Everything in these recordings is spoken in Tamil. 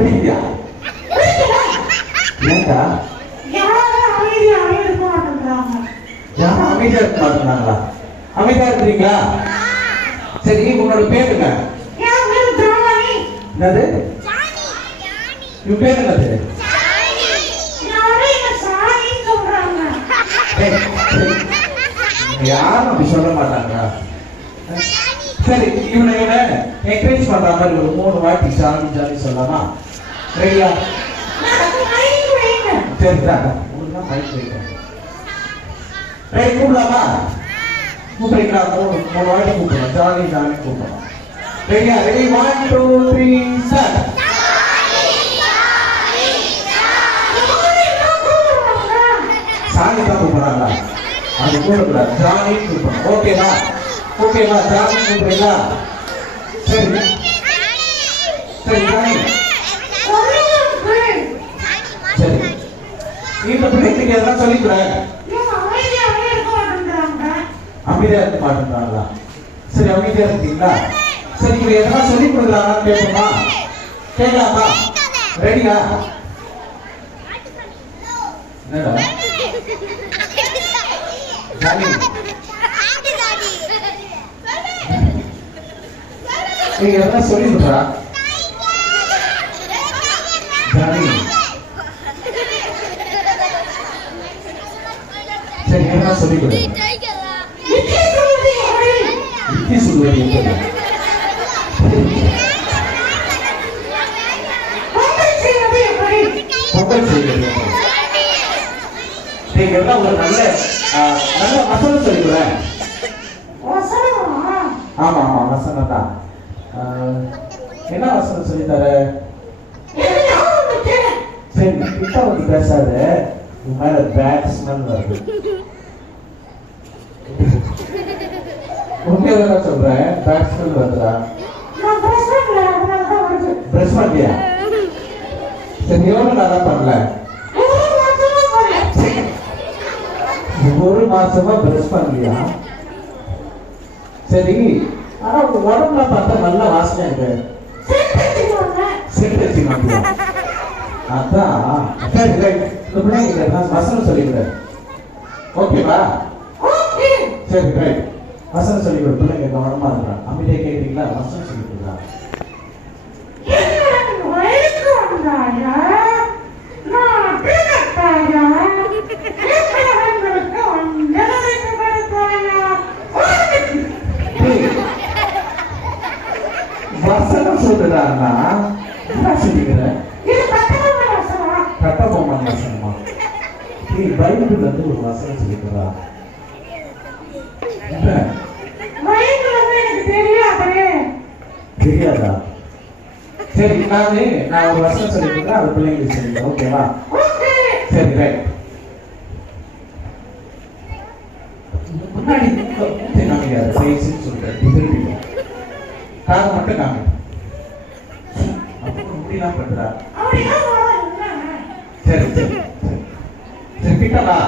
பிடிக்கலையா? ஏன்டா? யாரும் அமைதியா இருக்க மாட்டேங்கிறாங்க. யாரும் அமைதியா இருக்க மாட்டேங்கிறாங்களா? அமைதியா இருக்கிறீங்களா? சரி, உன்னோட பேர் என்ன? என் பேர் ஜானி. என்னது? உன் பேர் என்னது? யாரும் என்ன சாணின்னு சொல்றாங்க. யாரும் அப்படி சொல்ல மாட்டாங்க. சரி, இவனை என்கரேஜ் பண்ற மாதிரி ஒரு 3 வாட்டி ஜானி ஜானி சொல்லலாமா? ரெடியா? சரிதான், உங்களுக்கு மைக் வைக்கிறேன். ரெடி, கூப்பிடலாமா? கூப்பிடுறீங்களா? 3 வாட்டி கூப்பிடலாம். ஜானி ஜானி கூப்பிடலாம். ரெடியா? Ready, 1 2 3 start. சாணி தான் கூப்பிடுறாங்களா? அது கூப்பிடக்கூடாது, ஜானி கூப்பிடணும். ஓகேவா? ஓகேவா? ஜானி கூப்பிடுறீங்களா? சரி சரி ஜானி. சரி, இந்த பிள்ளைக்கு எதாவது சொல்லிக்கிறேன். அமைதியா இருக்க மாட்டேங்கிறாங்களா? சரி, அமைதியா இருக்கீங்களா? சரி, இவங்க எதனா சொல்லி கொடுக்குறாங்கன்னு கேட்போமா? கேட்கலாமா? ரெடியா? என்னடா ஜானி, நீங்க எதனா சொல்லி கொடுக்குறா? ஜானி, சரி, எதனா சொல்லி கொடு. இட்லி சுடுவது என்பது பொங்கல் செய்வது. நீங்க எல்லாம் ஒரு நல்ல நல்ல வசனம் சொல்லிக்கிறேன். ஆமா ஆமா, வசனம் தான். என்ன வசனம் சொல்லித்தர? சரி, கிட்ட வந்து பேசாத, உன் மேல பேட் ஸ்மெல் வருது. உண்மையதான் சொல்றேன், பேட் ஸ்மெல் வருதா? பிரஷ் பண்ணியா? சரி, எவ்வளவு நாளா பண்ணல? 1 மாசமா பிரஷ் பண்ணலையா? சரி, ஆனா உங்க உடம்புல பார்த்தா நல்ல வாசனை இருக்கு. செட் வச்சு மாட்டியா? அதான். சரி, ரைட். இந்த பிள்ளைங்க நான் வசனம் சொல்லிக்கிறேன். ஓகேவா? சரி, ரைட். வசனம் சொல்லிக்கிற பிள்ளைங்க கவனமா இருக்கிறான். அமைதியா கேட்குறீங்களா? வசனம் சொல்லி கொடுக்குறான். வசனம் சொல்லுறான்னா என்ன சொல்லிக்கிறேன்? கட்டபொம்மன் வசனமா? நீ பைபிள் வந்து ஒரு வசனம் சொல்லிக்கிறா? தெரியாதா? சரி, நான் ஒரு வசனம் சொல்லிக்கிறேன், அது பிள்ளைங்களுக்கு சொல்லிக்கிறேன். ஓகேவா? சரி, ரைட். முன்னாடி காமிக்காது, சைஸ்ன்னு சொல்றேன். திருப்பி காது மட்டும் காமி. அப்புறம் முடியலாம் பண்றா. சரி சரி சரி சரி, கிட்டவா?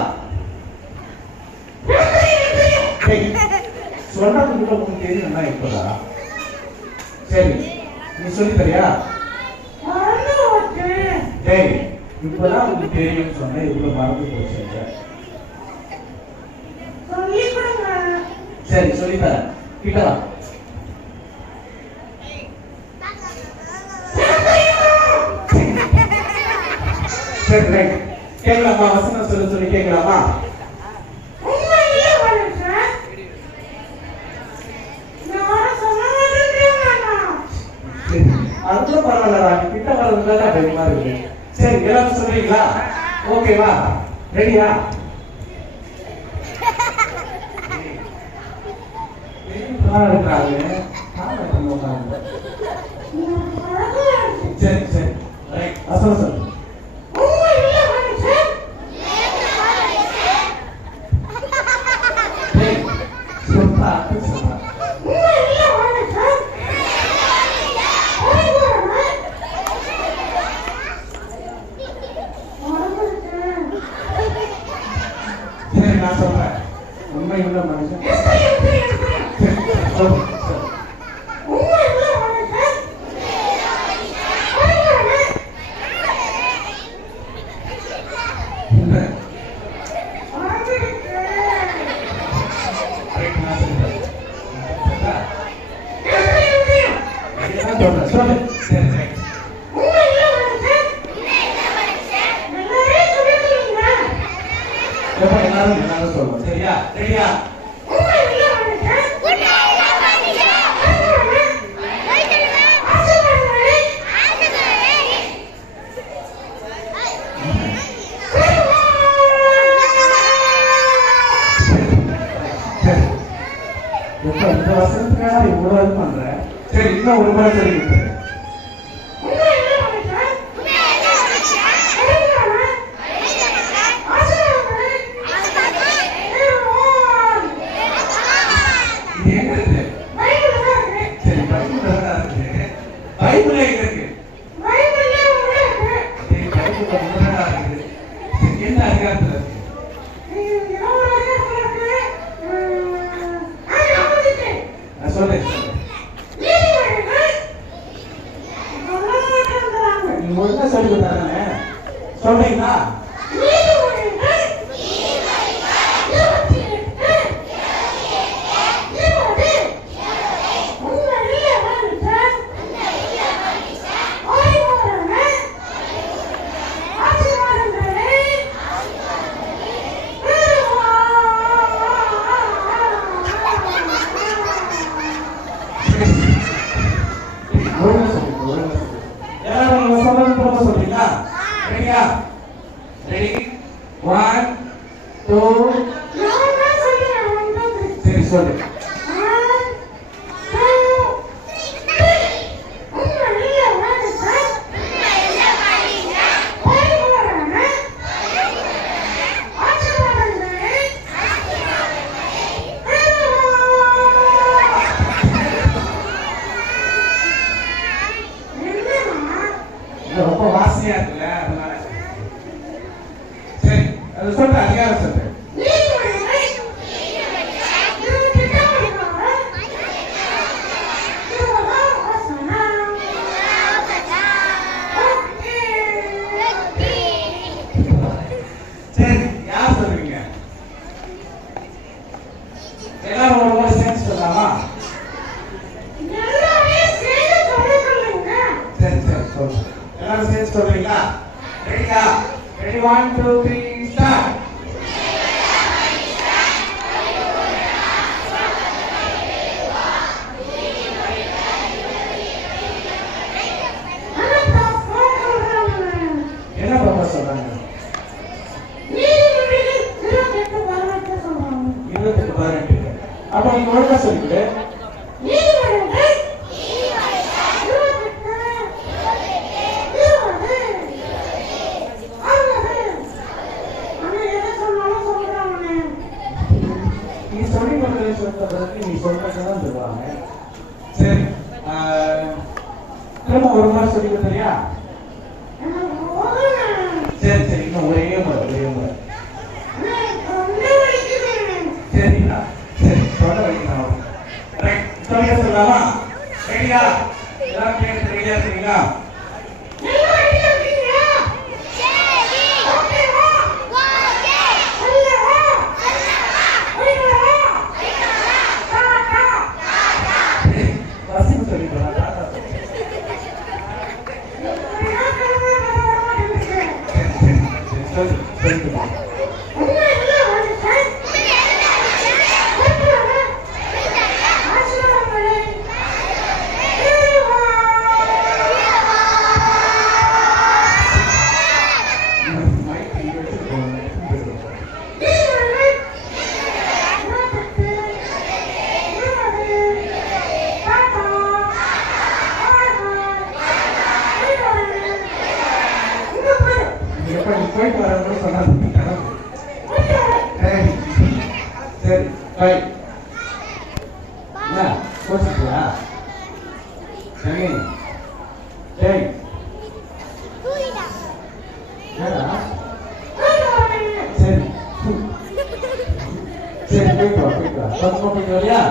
சொல்றதுக்குள்ள உங்களுக்கு தெரியும்னா இப்பதா? சரி, நீ சொல்லி தரியா? டேய், இப்பதான் உங்களுக்கு தெரியும்னு சொன்னேன், இவ்வளவு மறந்து போச்சு. சரி, சொல்லித்தர. கிட்டவா? சரி, ரைட். கேட்கலாமா? வசனம் சொல்லி கேட்கலாமா? அதுல பரவாயில்லடா, கிட்ட வர்றதுல பயமா இருக்கு. சரி, எல்லாரும் சொல்றீங்களா? ஓகேவா? ரெடியா? சரி சரி, ரைட். வசனம் சொல்லு. நான் சொல்றேன், உண்மை உள்ள மனுஷன். சொல்லு. சரி ரைட். எப்ப எல்லாரும் சொல்லுவோம். சரியா? ரெடியா? எப்ப இந்த வசனத்துக்காக இவ்வளவு இது பண்ற? சரி இன்னும் ஒரு முறை சொல்லி கொடுத்துரு. இது எங்க இருக்கு? சரி பைபிள்ல தான் இருக்கு. பைபிள்ல எங்க இருக்கு? சரி பைபிள்ல முன்னாடி இருக்குது. சரி என்ன அதிகாரத்துல இருக்கு? சொல்லு. நீங்க ஒழுங்கா சொல்லி கொடுத்தாதானே சொல்றீங்களா? ரெடியா? ரெடி 1 2 சரி சொல்லு. ரொம்ப வாசனையா இருக்குல்ல அதனால. சரி அது சொல்ற அதிகாரம் சொல்றேன். சரி யார் சொல்றீங்க? எல்லாரும் ஒரு முறை சேர்ந்து சொல்லலாமா? சரி சரி சொல்லுங்க. எல்லாரும் சேர்ந்து சொல்றீங்களா? ரெடியா? Ready 1 2 3 start. என்ன பாப்பா சொல்றாங்க? 28 அப்ப நீங்க ஒழுங்கா சொல்லிட்டு நீ சொல்லி கொடுத்தது சொல்றதுக்கு நீ சொல்றதுதான் சொல்லுவாங்க. சரி திரும்ப ஒரு முறை சொல்லி கொடுத்தறியா? சரி சரி இன்னும் ஒரே முறை சரிங்களா? சரி சொல்ல வைக்கலாம். ரைட் சொல்ல சொல்லலாமா? ரெடியா? எல்லாரும் கேட்டு ரெடியா இருக்கீங்களா? வசனம் சொல்லி போயிட்டு வரணும்னு சொன்னாங்க. சரி பை என்ன கோச்சிக்கியா? சரி சரி சரி சரி போயிட்டு வா பக்கமா போயிட்டு வரியா?